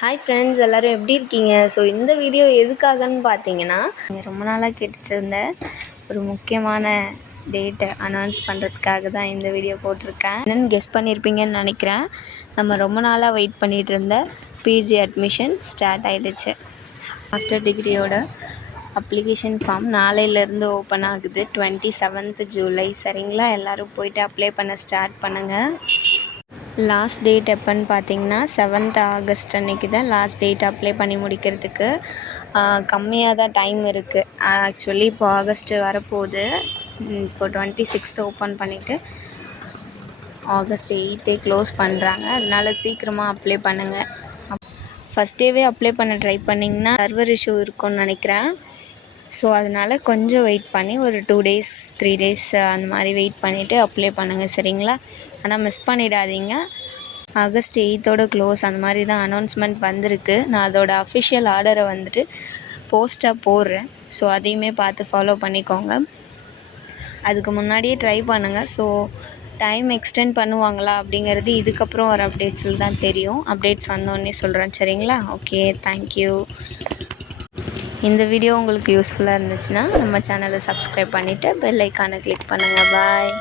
Hi friends, எல்லோரும் எப்படி இருக்கீங்க? ஸோ இந்த வீடியோ எதுக்காகன்னு பார்த்தீங்கன்னா, ரொம்ப நாளாக கேட்டுட்டு இருந்த ஒரு முக்கியமான டேட்டை அனௌன்ஸ் பண்ணுறதுக்காக தான் இந்த வீடியோ போட்டிருக்கேன். என்னென்னு கெஸ் பண்ணியிருப்பீங்கன்னு நினைக்கிறேன். நம்ம ரொம்ப நாளாக வெயிட் பண்ணிகிட்டு இருந்த பிஜி அட்மிஷன் ஸ்டார்ட் ஆகிடுச்சு. மாஸ்டர் டிகிரியோட அப்ளிகேஷன் ஃபார்ம் நாளையிலேருந்து ஓப்பன் ஆகுது. 27th ஜூலை. சரிங்களா? எல்லோரும் போய்ட்டு அப்ளை பண்ண ஸ்டார்ட் பண்ணுங்கள். லாஸ்ட் டேட் எப்போன்னு பார்த்தீங்கன்னா 7th ஆகஸ்ட் அன்றைக்கி தான் லாஸ்ட் டேட் அப்ளை பண்ணி முடிக்கிறதுக்கு. கம்மியாக தான் டைம் இருக்குது. ஆக்சுவலி இப்போ ஆகஸ்ட்டு வரப்போகுது. இப்போ 26th ஓப்பன் பண்ணிவிட்டு ஆகஸ்ட் 8 க்ளோஸ் பண்ணுறாங்க. அதனால் சீக்கிரமாக அப்ளை பண்ணுங்கள். ஃபஸ்ட் டேவே அப்ளை பண்ண ட்ரை பண்ணிங்கன்னா சர்வர் இஷ்யூ இருக்கும்னு நினைக்கிறேன். ஸோ அதனால் கொஞ்சம் வெயிட் பண்ணி ஒரு 2 days 3 days அந்த மாதிரி வெயிட் பண்ணிவிட்டு அப்ளை பண்ணுங்கள். சரிங்களா? ஆனால் மிஸ் பண்ணிடாதீங்க. ஆகஸ்ட் 8 க்ளோஸ் அந்த மாதிரி தான் அனௌன்ஸ்மெண்ட் வந்திருக்கு. நான் அதோட அஃபிஷியல் ஆர்டரை வந்துட்டு போஸ்ட்டாக போடுறேன். ஸோ அதையுமே பார்த்து ஃபாலோ பண்ணிக்கோங்க. அதுக்கு முன்னாடியே ட்ரை பண்ணுங்கள். ஸோ டைம் எக்ஸ்டெண்ட் பண்ணுவாங்களா அப்படிங்கிறது இதுக்கப்புறம் வர அப்டேட்ஸில் தான் தெரியும். அப்டேட்ஸ் வந்தோடனே சொல்கிறேன். சரிங்களா? Okay, thank you. இந்த வீடியோ உங்களுக்கு யூஸ்ஃபுல்லாக இருந்துச்சுன்னா நம்ம சேனலை சப்ஸ்கிரைப் பண்ணிவிட்டு பெல் ஐக்கானை கிளிக் பண்ணுங்கள். பாய்.